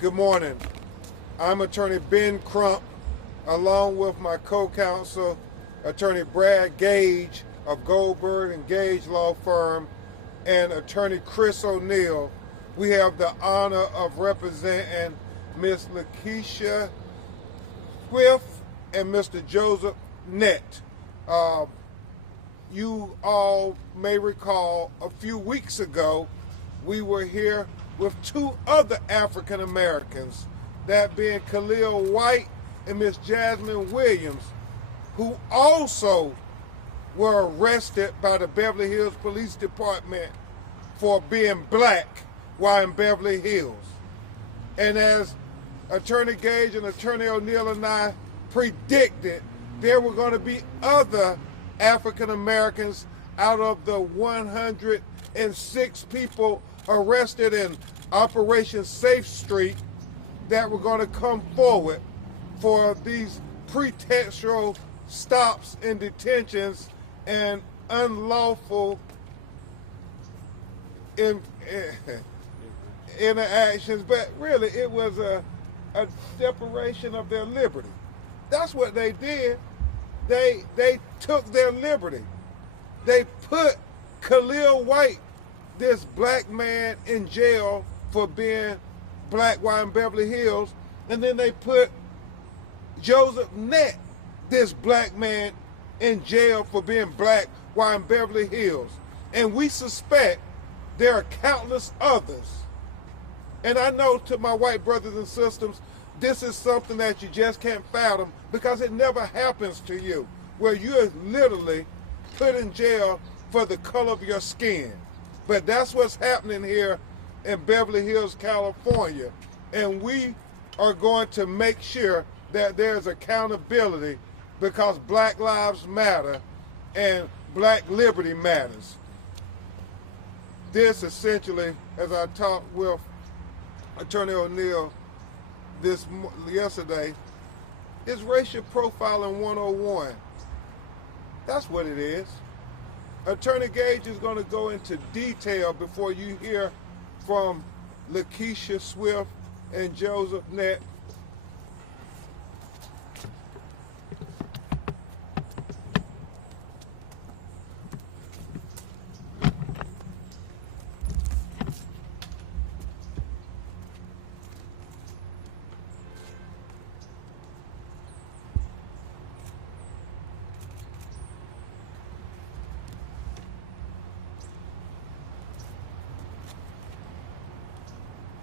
Good morning. I'm Attorney Ben Crump, along with my co-counsel, Attorney Brad Gage of Goldberg and Gage Law Firm, and Attorney Chris ONeil. We have the honor of representing Miss Lakeisha Swift and Mr. Joseph Nett. You all may recall a few weeks ago, we were here with two other African Americans, that being Khalil White and Miss Jasmine Williams, who also were arrested by the Beverly Hills Police Department for being black while in Beverly Hills. And as Attorney Gage and Attorney ONeil and I predicted, there were going to be other African Americans out of the 106 people arrested in Operation Safe Street that were going to come forward for these pretextual stops and detentions and unlawful interactions, but really it was a separation of their liberty. That's what they did. They took their liberty. They put Khalil White, this black man, in jail for being black while in Beverly Hills, and then they put Joseph Nett, this black man, in jail for being black while in Beverly Hills. And we suspect there are countless others. And I know, to my white brothers and sisters, this is something that you just can't fathom, because it never happens to you, where you're literally put in jail for the color of your skin. But that's what's happening here in Beverly Hills, California. And we are going to make sure that there's accountability, because Black Lives Matter and Black Liberty matters. This essentially, as I talked with Attorney ONeil yesterday, is racial profiling 101. That's what it is. Attorney Gage is going to go into detail before you hear from Lakeisha Swift and Joseph Nett.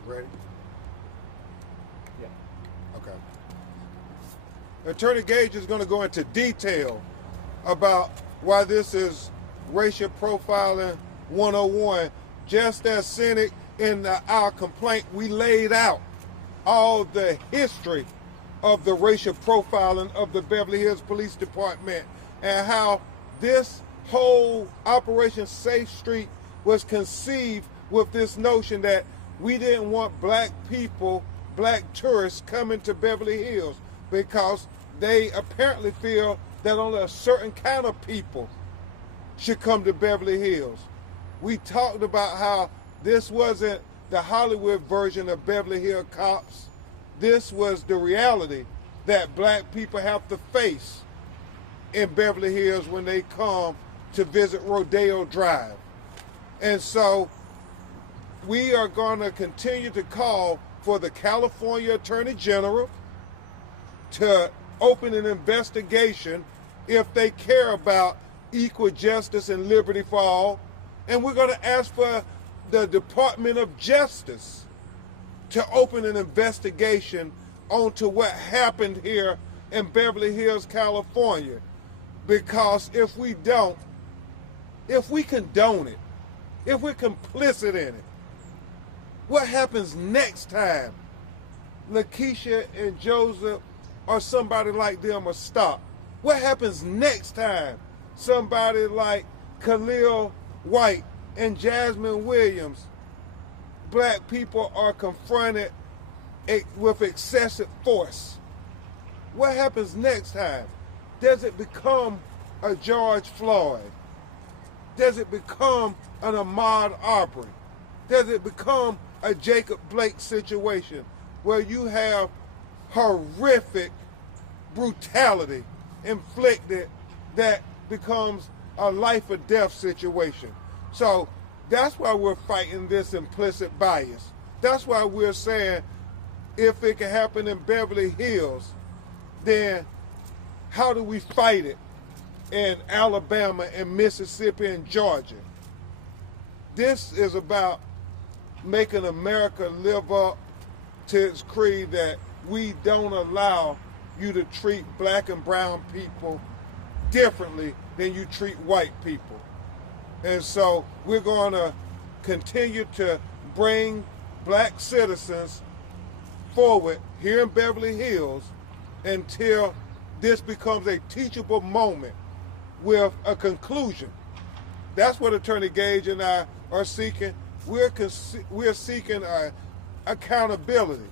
Ready? Yeah. Okay. Attorney Gage is going to go into detail about why this is racial profiling 101. Just as Senate in our complaint, we laid out all the history of the racial profiling of the Beverly Hills Police Department, and how this whole Operation Safe Street was conceived with this notion that we didn't want black people, black tourists, coming to Beverly Hills, because they apparently feel that only a certain kind of people should come to Beverly Hills. We talked about how this wasn't the Hollywood version of Beverly Hills Cops. This was the reality that black people have to face in Beverly Hills when they come to visit Rodeo Drive. And so we are going to continue to call for the California Attorney General to open an investigation if they care about equal justice and liberty for all. And we're going to ask for the Department of Justice to open an investigation onto what happened here in Beverly Hills, California. Because if we don't, if we condone it, if we're complicit in it, what happens next time Lakeisha and Joseph or somebody like them are stopped? What happens next time somebody like Khalil White and Jasmine Williams, black people, are confronted with excessive force? What happens next time? Does it become a George Floyd? Does it become an Ahmaud Arbery? Does it become a Jacob Blake situation? where you have horrific brutality inflicted that becomes a life or death situation. So that's why we're fighting this implicit bias. That's why we're saying if it can happen in Beverly Hills, then how do we fight it in Alabama and Mississippi and Georgia? This is about making America live up to its creed that we don't allow you to treat black and brown people differently than you treat white people. And so we're going to continue to bring black citizens forward here in Beverly Hills until this becomes a teachable moment with a conclusion. That's what Attorney Gage and I are seeking. We're seeking accountability,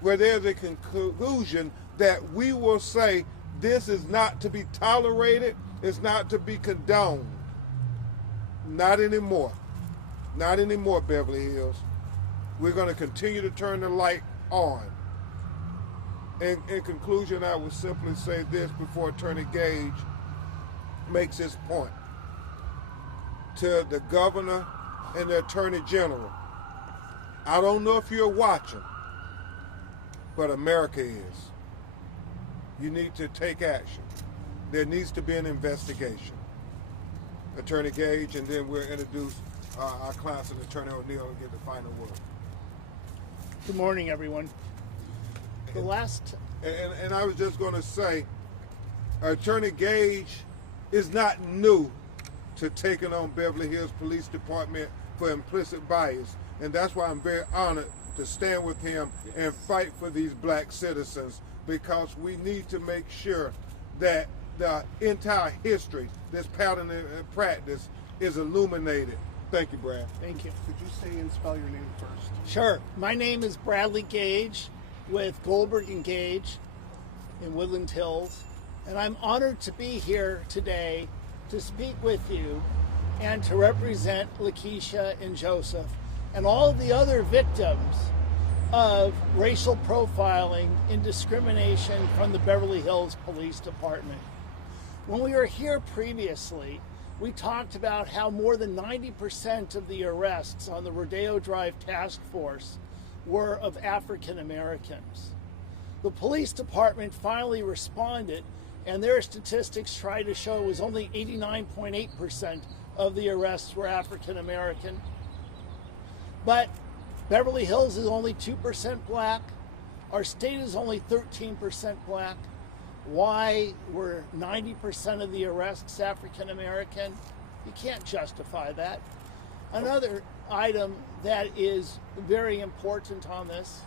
where there's a conclusion that we will say this is not to be tolerated, it's not to be condoned. Not anymore. Not anymore, Beverly Hills. We're going to continue to turn the light on. In conclusion, I would simply say this before Attorney Gage makes his point. To the governor and the attorney general, I don't know if you're watching, but America is. You need to take action. There needs to be an investigation. Attorney Gage, and then we'll introduce our clients and Attorney ONeil and get the final word. Good morning, everyone. And I was just going to say, Attorney Gage is not new to taking on Beverly Hills Police Department for implicit bias, and that's why I'm very honored to stand with him and fight for these black citizens, because we need to make sure that the entire history, this pattern and practice, is illuminated. Thank you, Brad. Thank you. Could you say and spell your name first? Sure. My name is Bradley Gage with Goldberg and Gage in Woodland Hills, and I'm honored to be here today to speak with you and to represent Lakeisha and Joseph and all of the other victims of racial profiling and discrimination from the Beverly Hills Police Department. When we were here previously, we talked about how more than 90% of the arrests on the Rodeo Drive task force were of African Americans. The police department finally responded, and their statistics try to show it was only 89.8% of the arrests were African American. But Beverly Hills is only 2% black. Our state is only 13% black. Why were 90% of the arrests African American? You can't justify that. Another item that is very important on this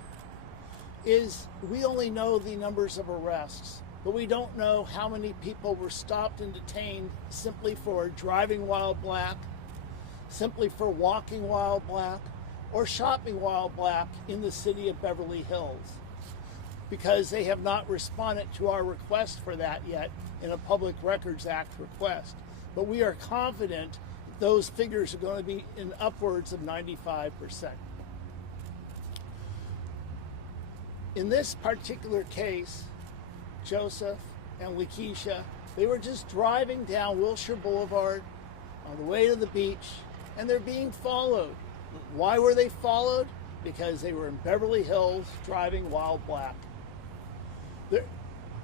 is we only know the numbers of arrests, but we don't know how many people were stopped and detained simply for driving while black, simply for walking while black, or shopping while black in the city of Beverly Hills, because they have not responded to our request for that yet in a Public Records Act request. But we are confident those figures are going to be in upwards of 95%. In this particular case, Joseph and Lakeisha, they were just driving down Wilshire Boulevard on the way to the beach, and they're being followed. Why were they followed? Because they were in Beverly Hills driving while black.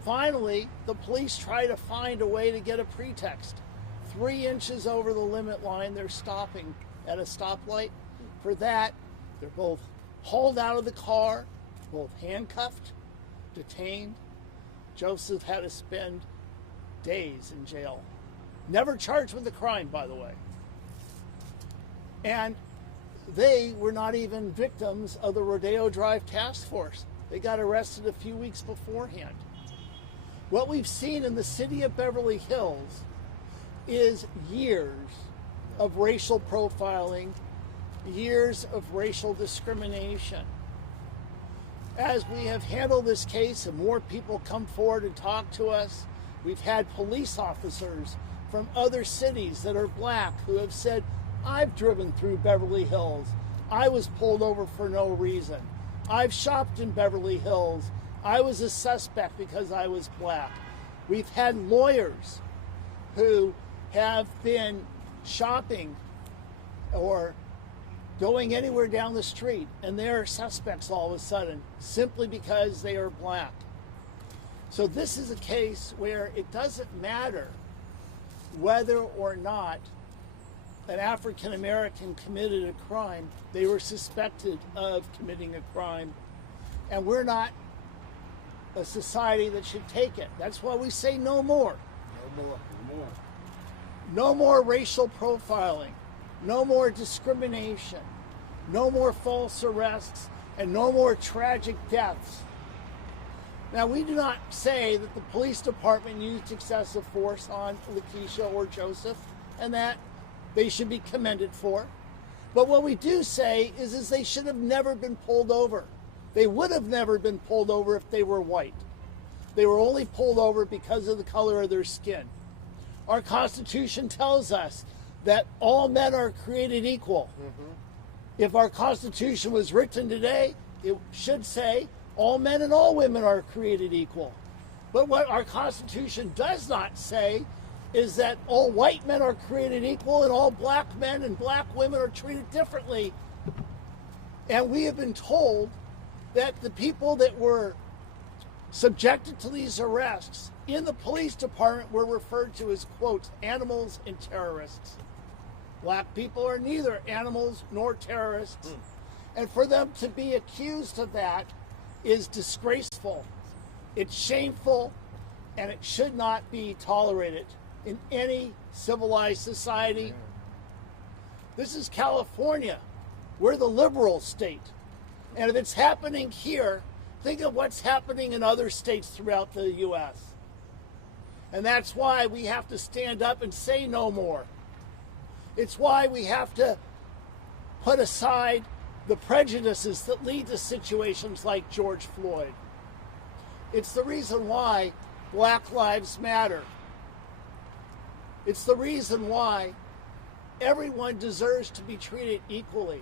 Finally, the police try to find a way to get a pretext. 3 inches over the limit line, they're stopping at a stoplight. For that, they're both hauled out of the car, both handcuffed, detained. Joseph had to spend days in jail. Never charged with a crime, by the way. And they were not even victims of the Rodeo Drive task force. They got arrested a few weeks beforehand. What we've seen in the city of Beverly Hills is years of racial profiling, years of racial discrimination. As we have handled this case and more people come forward and talk to us, we've had police officers from other cities that are black who have said, I've driven through Beverly Hills. I was pulled over for no reason. I've shopped in Beverly Hills. I was a suspect because I was black. We've had lawyers who have been shopping or going anywhere down the street, and they're suspects all of a sudden simply because they are black. So this is a case where it doesn't matter whether or not an African American committed a crime. They were suspected of committing a crime, and we're not a society that should take it. That's why we say no more. No more. No more. No more racial profiling, no more discrimination, no more false arrests, and no more tragic deaths. Now, we do not say that the police department used excessive force on Lakeisha or Joseph, and that they should be commended for. But what we do say is they should have never been pulled over. They would have never been pulled over if they were white. They were only pulled over because of the color of their skin. Our Constitution tells us that all men are created equal. If our Constitution was written today, it should say all men and all women are created equal. But what our Constitution does not say is that all white men are created equal and all black men and black women are treated differently. And we have been told that the people that were subjected to these arrests in the police department were referred to as, quote, animals and terrorists. Black people are neither animals nor terrorists. And for them to be accused of that is disgraceful. It's shameful, and it should not be tolerated in any civilized society. This is California. We're the liberal state. And if it's happening here, think of what's happening in other states throughout the U.S. And that's why we have to stand up and say no more. It's why we have to put aside the prejudices that lead to situations like George Floyd. It's the reason why Black Lives Matter. It's the reason why everyone deserves to be treated equally.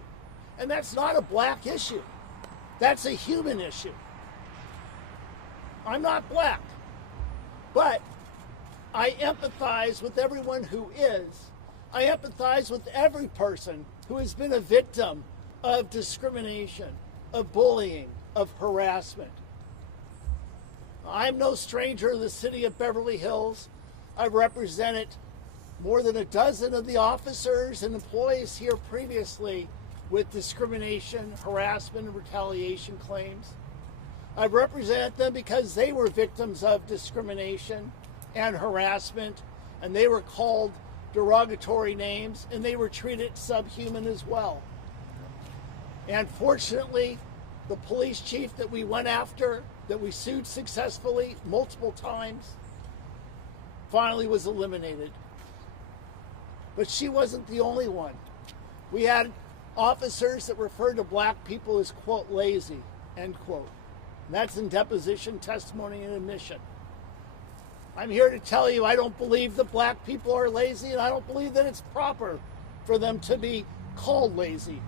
And that's not a black issue. That's a human issue. I'm not black, but I empathize with everyone who is. I empathize with every person who has been a victim of discrimination, of bullying, of harassment. I'm no stranger to the city of Beverly Hills. I've represented more than a dozen of the officers and employees here previously with discrimination, harassment, and retaliation claims. I've represented them because they were victims of discrimination and harassment, and they were called derogatory names, and they were treated subhuman as well. And fortunately, the police chief that we went after, that we sued successfully multiple times, finally was eliminated. But she wasn't the only one. We had officers that referred to black people as, quote, lazy, end quote. And that's in deposition testimony and admission. I'm here to tell you I don't believe that black people are lazy, and I don't believe that it's proper for them to be called lazy.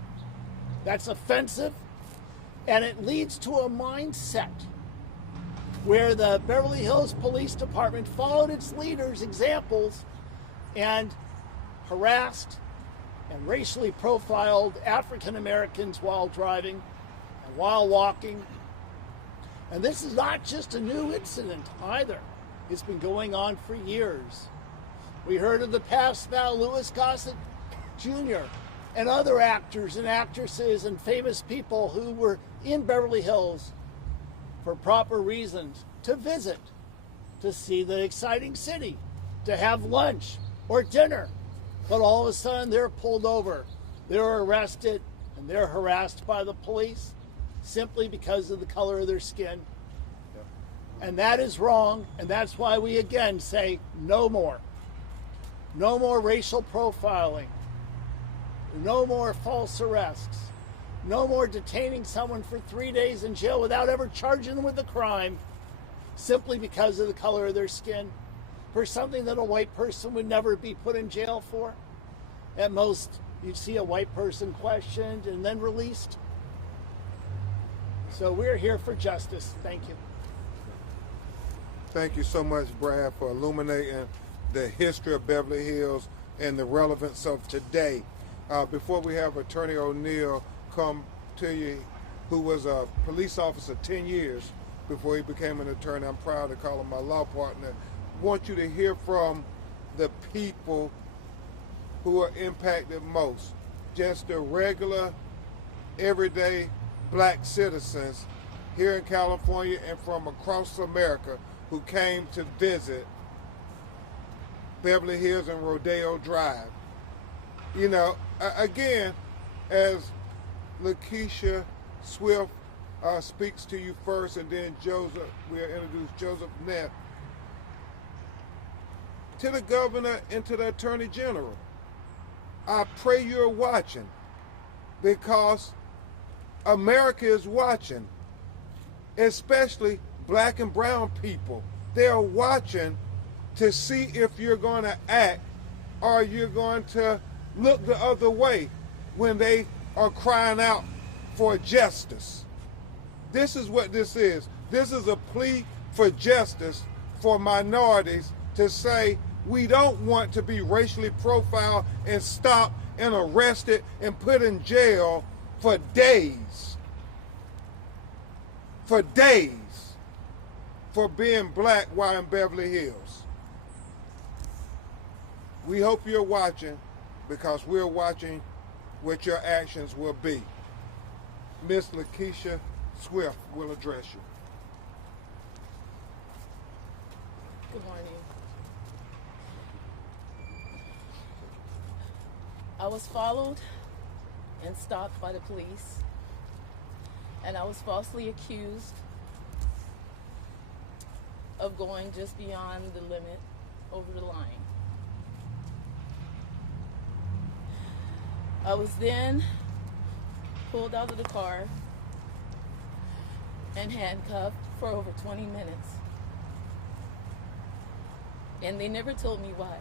That's offensive, and it leads to a mindset where the Beverly Hills Police Department followed its leaders' examples and harassed and racially profiled African Americans while driving and while walking. And this is not just a new incident either. It's been going on for years. We heard of the past about Louis Gossett Jr. and other actors and actresses and famous people who were in Beverly Hills for proper reasons, to visit, to see the exciting city, to have lunch or dinner. But all of a sudden they're pulled over, they're arrested, and they're harassed by the police simply because of the color of their skin. And that is wrong, and that's why we again say no more. No more racial profiling. No more false arrests. No more detaining someone for 3 days in jail without ever charging them with a crime simply because of the color of their skin, for something that a white person would never be put in jail for. At most, you'd see a white person questioned and then released. So we're here for justice. Thank you. Thank you so much, Brad, for illuminating the history of Beverly Hills and the relevance of today. Before we have Attorney ONeil come to you, who was a police officer 10 years before he became an attorney, I'm proud to call him my law partner, I want you to hear from the people who are impacted most, just the regular, everyday black citizens here in California and from across America who came to visit Beverly Hills and Rodeo Drive. You know, again, as Lakeisha Swift speaks to you first, and then Joseph, we'll introduce Joseph Neff, to the governor and to the attorney general. I pray you're watching, because America is watching, especially black and brown people. They're watching to see if you're going to act or you're going to look the other way when they are crying out for justice. This is what this is. This is a plea for justice for minorities to say we don't want to be racially profiled and stopped and arrested and put in jail for days. For days. For being black while in Beverly Hills. We hope you're watching, because we're watching what your actions will be. Miss Lakeisha Swift will address you. Good morning. I was followed and stopped by the police, and I was falsely accused of going just beyond the limit over the line. I was then pulled out of the car and handcuffed for over 20 minutes. And they never told me why.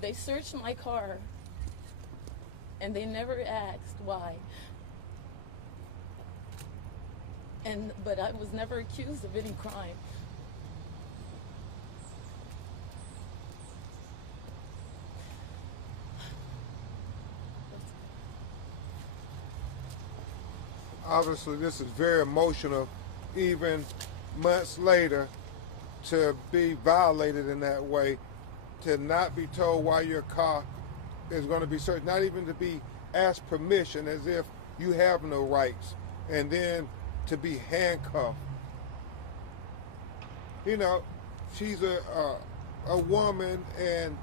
They searched my car and they never asked why. But I was never accused of any crime. Obviously, this is very emotional, even months later, to be violated in that way, to not be told why your car is going to be searched, not even to be asked permission, as if you have no rights, and then to be handcuffed. You know, she's a woman, and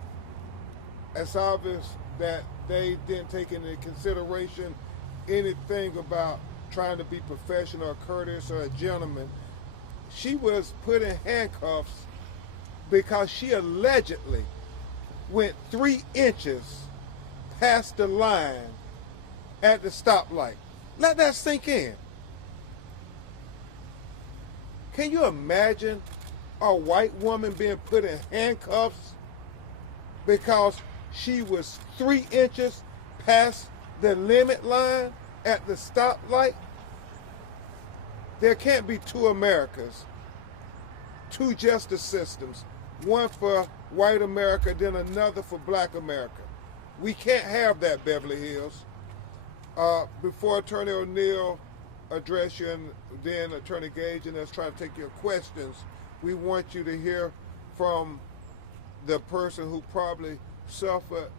it's obvious that they didn't take into consideration anything about trying to be professional or courteous or a gentleman. She was put in handcuffs because she allegedly went 3 inches past the line at the stoplight. Let that sink in. Can you imagine a white woman being put in handcuffs because she was 3 inches past the limit line at the stoplight? There can't be two Americas, two justice systems, one for white America, then another for black America. We can't have that, Beverly Hills. Before Attorney ONeil address you, and then Attorney Gage, and us try to take your questions, we want you to hear from the person who probably suffered,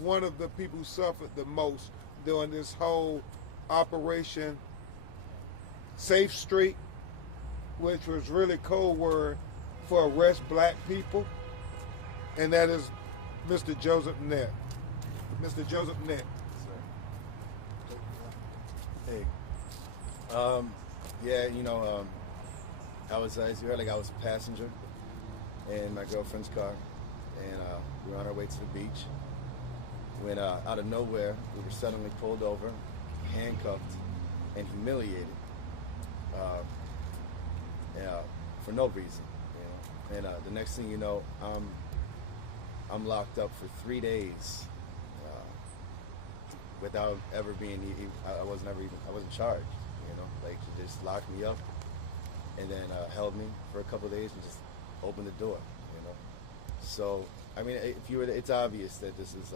one of the people who suffered the most during this whole Operation Safe Street, which was really code word for arrest black people, and that is Mr. Joseph Neff. Mr. Joseph Neff. Hey, yeah, you know, I was, as you heard, like I was a passenger in my girlfriend's car, and we were on our way to the beach when out of nowhere we were suddenly pulled over, handcuffed, and humiliated for no reason. You know? And the next thing you know, I'm locked up for 3 days without ever being. I wasn't charged. You know, like he just locked me up and then held me for a couple of days and just opened the door. You know, so I mean, it's obvious that this is.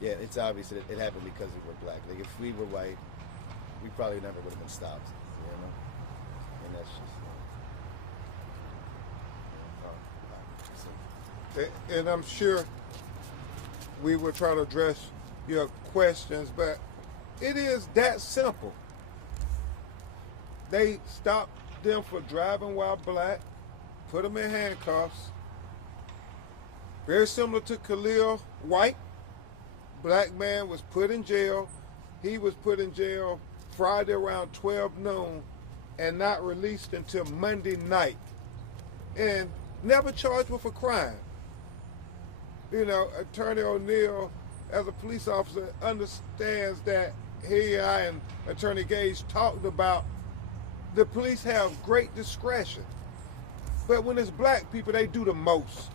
Yeah, it's obvious that it happened because we were black. Like, if we were white, we probably never would have been stopped, you know? And that's just... And I'm sure we will try to address your questions, but it is that simple. They stopped them for driving while black, put them in handcuffs. Very similar to Khalil White. Black man was put in jail. He was put in jail Friday around 12 noon and not released until Monday night. And never charged with a crime. You know, Attorney ONeil, as a police officer, understands that he and I and Attorney Gage talked about the police have great discretion. But when it's black people, they do the most.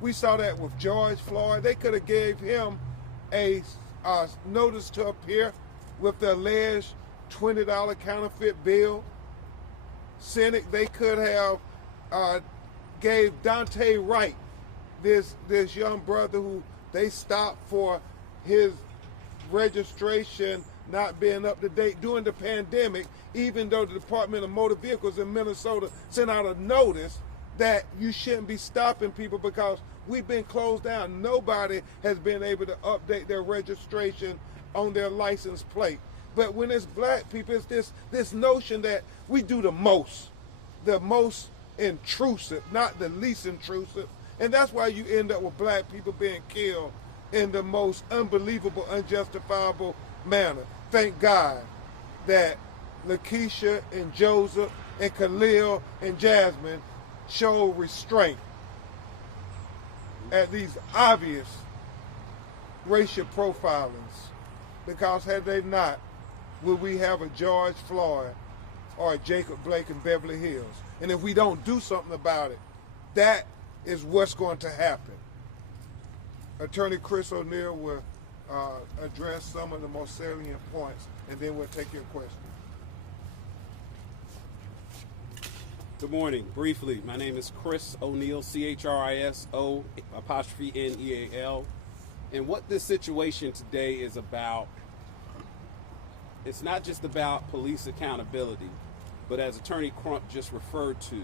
We saw that with George Floyd. They could have gave him a notice to appear with the alleged $20 counterfeit bill. Senate, they could have gave Dante Wright, this young brother who they stopped for his registration not being up to date during the pandemic, even though the Department of Motor Vehicles in Minnesota sent out a notice that you shouldn't be stopping people because we've been closed down. Nobody has been able to update their registration on their license plate. But when it's black people, it's this notion that we do the most intrusive, not the least intrusive. And that's why you end up with black people being killed in the most unbelievable, unjustifiable manner. Thank God that Lakeisha and Joseph and Khalil and Jasmine show restraint at these obvious racial profilings, because had they not, would we have a George Floyd or a Jacob Blake in Beverly Hills? And if we don't do something about it, that is what's going to happen. Attorney Chris ONeil will address some of the most salient points, and then we'll take your questions. Good morning. Briefly, my name is Chris ONeil, CHRISO''NEAL. And what this situation today is about, it's not just about police accountability, but as Attorney Crump just referred to,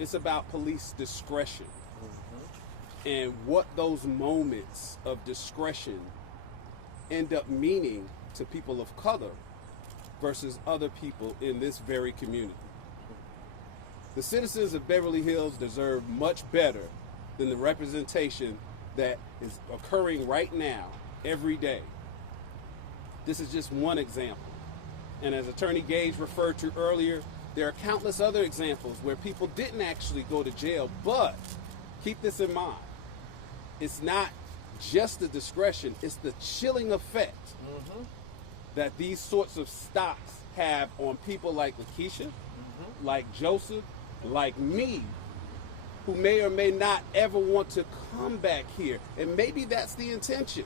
it's about police discretion. And what those moments of discretion end up meaning to people of color versus other people in this very community. The citizens of Beverly Hills deserve much better than the representation that is occurring right now, every day. This is just one example. And as Attorney Gage referred to earlier, there are countless other examples where people didn't actually go to jail, but keep this in mind. It's not just the discretion, it's the chilling effect that these sorts of stops have on people like Lakeisha, like Joseph, like me, who may or may not ever want to come back here. And maybe that's the intention.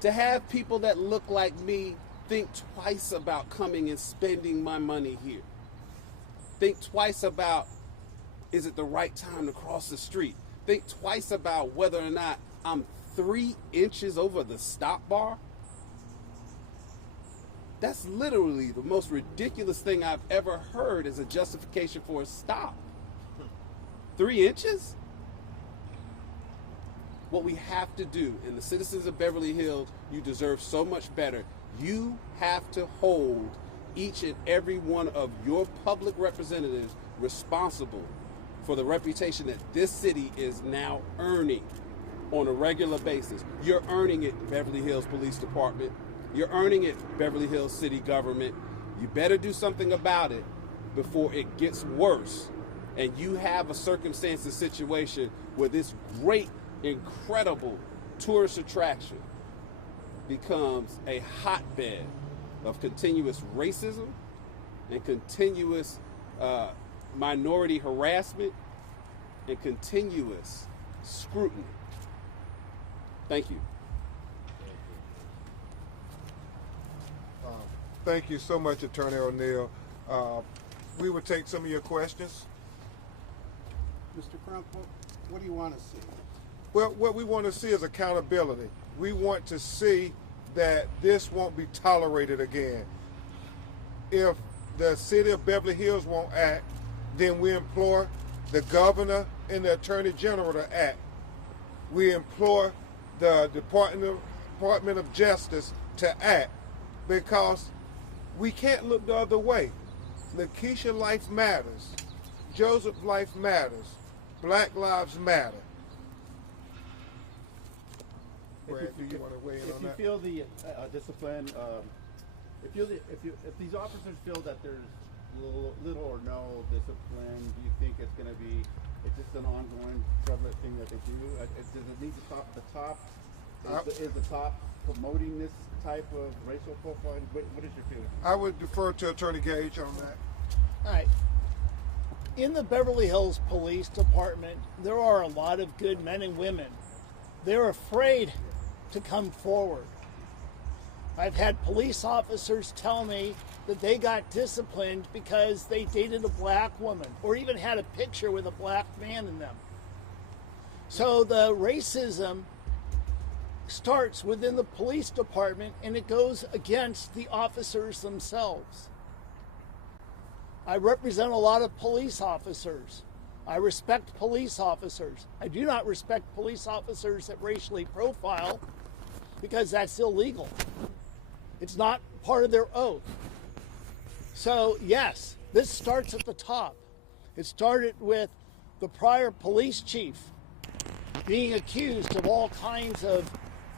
To have people that look like me think twice about coming and spending my money here. Think twice about, is it the right time to cross the street? Think twice about whether or not I'm 3 inches over the stop bar. That's literally the most ridiculous thing I've ever heard as a justification for a stop. 3 inches? What we have to do, and the citizens of Beverly Hills, you deserve so much better. You have to hold each and every one of your public representatives responsible for the reputation that this city is now earning on a regular basis. You're earning it, Beverly Hills Police Department. You're earning it, Beverly Hills City Government. You better do something about it before it gets worse. And you have a circumstance and situation where this great, incredible tourist attraction becomes a hotbed of continuous racism and continuous minority harassment and continuous scrutiny. Thank you. Thank you so much, Attorney ONeil. We will take some of your questions. Mr. Crump, what do you want to see? Well, what we want to see is accountability. We want to see that this won't be tolerated again. If the city of Beverly Hills won't act, then we implore the governor and the attorney general to act. We implore the Department of Justice to act, because we can't look the other way. Lakeisha life matters. Joseph life matters. Black lives matter. Brad, do you want to weigh in on that? If you feel the discipline, if these officers feel that there's little or no discipline, do you think it's going to be just an ongoing prevalent thing that they do? Does it need to stop at the top? Is the top promoting this type of racial profiling? What is your feeling? I would defer to Attorney Gage on that. All right. In the Beverly Hills Police Department, there are a lot of good men and women. They're afraid to come forward. I've had police officers tell me that they got disciplined because they dated a black woman or even had a picture with a black man in them. So the racism starts within the police department, and it goes against the officers themselves. I represent a lot of police officers. I respect police officers. I do not respect police officers that racially profile, because that's illegal. It's not part of their oath. So yes, this starts at the top. It started with the prior police chief being accused of all kinds of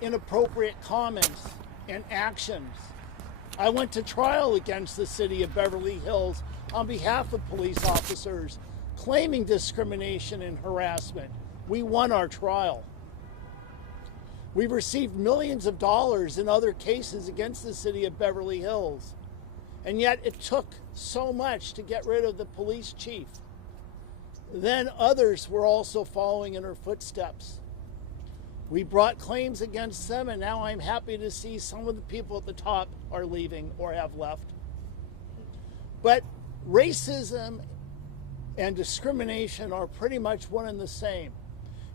inappropriate comments and actions. I went to trial against the city of Beverly Hills on behalf of police officers claiming discrimination and harassment. We won our trial. We've received millions of dollars in other cases against the city of Beverly Hills. And yet it took so much to get rid of the police chief. Then others were also following in her footsteps. We brought claims against them, and now I'm happy to see some of the people at the top are leaving or have left. But racism and discrimination are pretty much one and the same.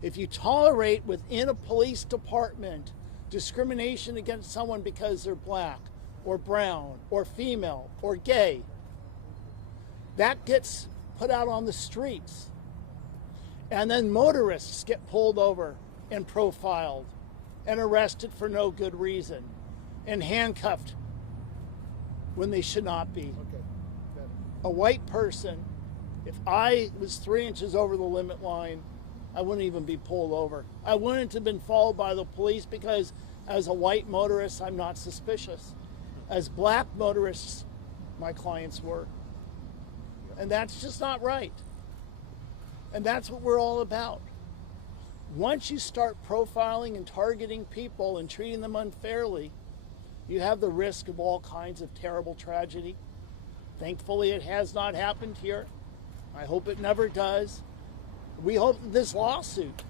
If you tolerate within a police department discrimination against someone because they're black or brown or female or gay, that gets put out on the streets. And then motorists get pulled over and profiled and arrested for no good reason and handcuffed when they should not be. A white person, if I was 3 inches over the limit line, I wouldn't even be pulled over. I wouldn't have been followed by the police because as a white motorist, I'm not suspicious. As black motorists, my clients were. And that's just not right. And that's what we're all about. Once you start profiling and targeting people and treating them unfairly, you have the risk of all kinds of terrible tragedy. Thankfully, it has not happened here. I hope it never does. We hope that this lawsuit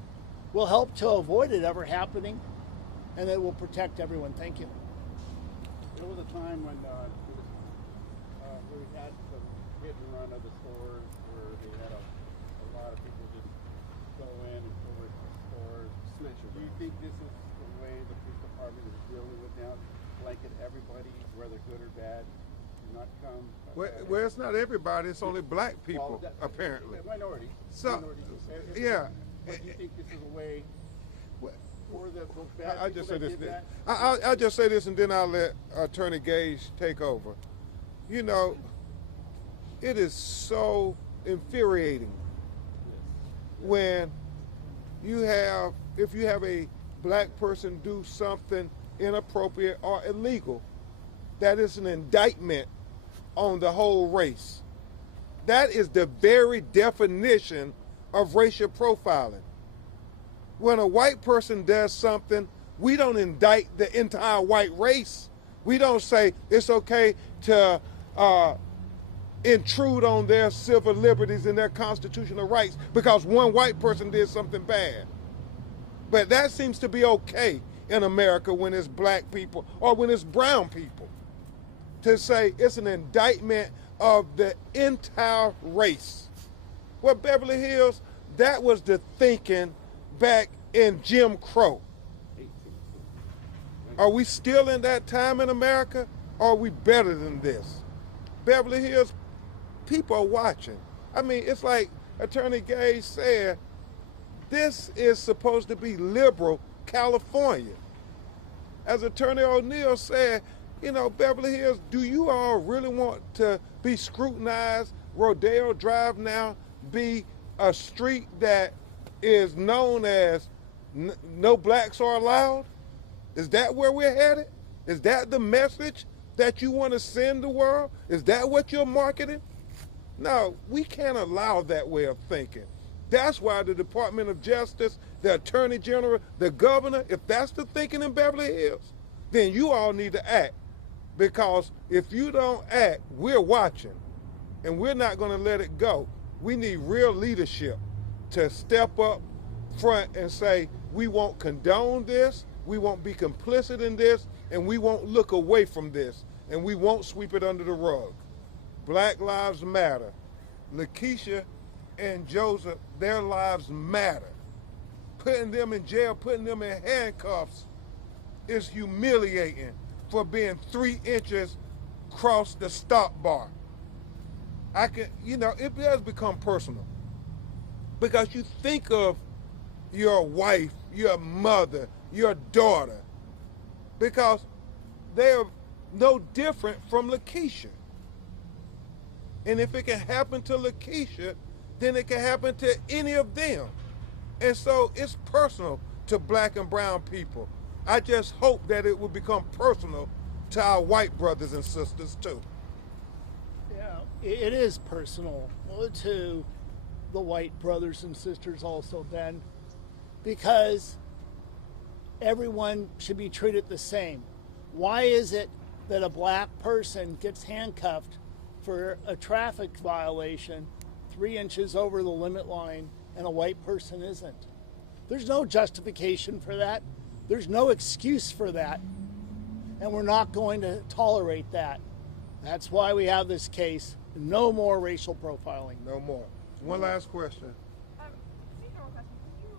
will help to avoid it ever happening, and it will protect everyone. Thank you. There was a time when we had some hit and run of the stores where they had a lot of people just go in and pillage the stores. Do you think this is the way the police department is dealing with now? Blanket everybody, whether good or bad, do not come. Well, it's not everybody. It's only black people, apparently. Minorities. So, minorities. yeah. But do you think this is a way for those bad I'll just say people this. that did that? I'll just say this, and then I'll let Attorney Gage take over. You know, it is so infuriating when if you have a black person do something inappropriate or illegal, that is an indictment on the whole race. That is the very definition of racial profiling. When a white person does something We don't indict the entire white race. We don't say it's okay to intrude on their civil liberties and their constitutional rights because one white person did something bad. But that seems to be okay in America when it's black people or when it's brown people. To say it's an indictment of the entire race. Well, Beverly Hills, that was the thinking back in Jim Crow. Are we still in that time in America, or are we better than this? Beverly Hills, people are watching. I mean, it's like Attorney Gage said, this is supposed to be liberal California. As Attorney ONeil said, you know, Beverly Hills, do you all really want to be scrutinized? Rodeo Drive now be a street that is known as no blacks are allowed? Is that where we're headed? Is that the message that you want to send the world? Is that what you're marketing? No, we can't allow that way of thinking. That's why the Department of Justice, the Attorney General, the governor, if that's the thinking in Beverly Hills, then you all need to act. Because if you don't act, we're watching, and we're not going to let it go. We need real leadership to step up front and say, we won't condone this, we won't be complicit in this, and we won't look away from this, and we won't sweep it under the rug. Black lives matter. Lakeisha and Joseph, their lives matter. Putting them in jail, putting them in handcuffs is humiliating for being 3 inches across the stop bar. It does become personal. Because you think of your wife, your mother, your daughter, because they're no different from Lakeisha. And if it can happen to Lakeisha, then it can happen to any of them. And so it's personal to black and brown people. I just hope that it will become personal to our white brothers and sisters too. Yeah, it is personal to the white brothers and sisters also, Ben, because everyone should be treated the same. Why is it that a black person gets handcuffed for a traffic violation 3 inches over the limit line and a white person isn't? There's no justification for that. There's no excuse for that. And we're not going to tolerate that. That's why we have this case. No more racial profiling. No more. One last question. Procedural question. Could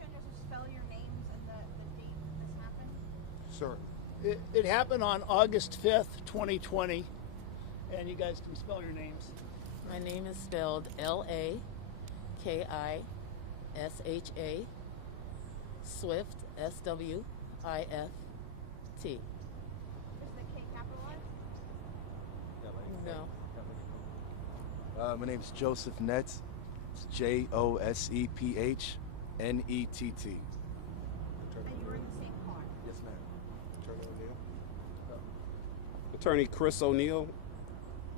you just spell your names and the date this happened? Sir. It happened on August 5th, 2020. And you guys can spell your names. My name is spelled Lakisha, Swift, SWIFT. Is the K capitalized? No. My name's Joseph Netz. It's JOSEPHNETT. And you were in the same car? Yes, ma'am. Attorney ONeil. Attorney Chris ONeil,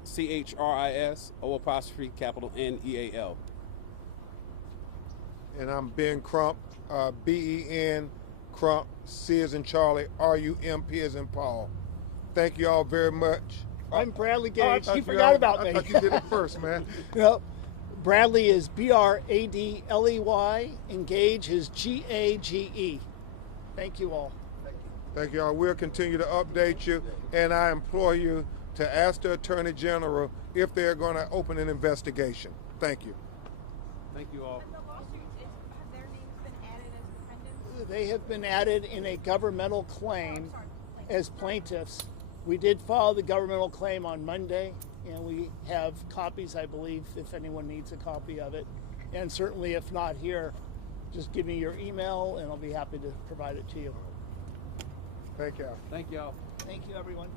CHRISO'_NEAL. And I'm Ben Crump, BEN Crump, C as in Charlie, RUMP as in Paul. Thank you all very much. I'm Bradley Oh, I Gage. thought You forgot about me. I thought you did it first, man. No, Bradley is BRADLEY and Gage is GAGE. Thank you all. Thank you all. We'll continue to update you, and I implore you to ask the Attorney General if they're going to open an investigation. Thank you. Thank you all. And the lawsuits, have their names been added as defendants? They have been added in a governmental claim Sorry, as plaintiffs. We did file the governmental claim on Monday, and we have copies, I believe, if anyone needs a copy of it. And certainly, if not here, just give me your email, and I'll be happy to provide it to you. Thank you all. Thank y'all. Thank you, everyone.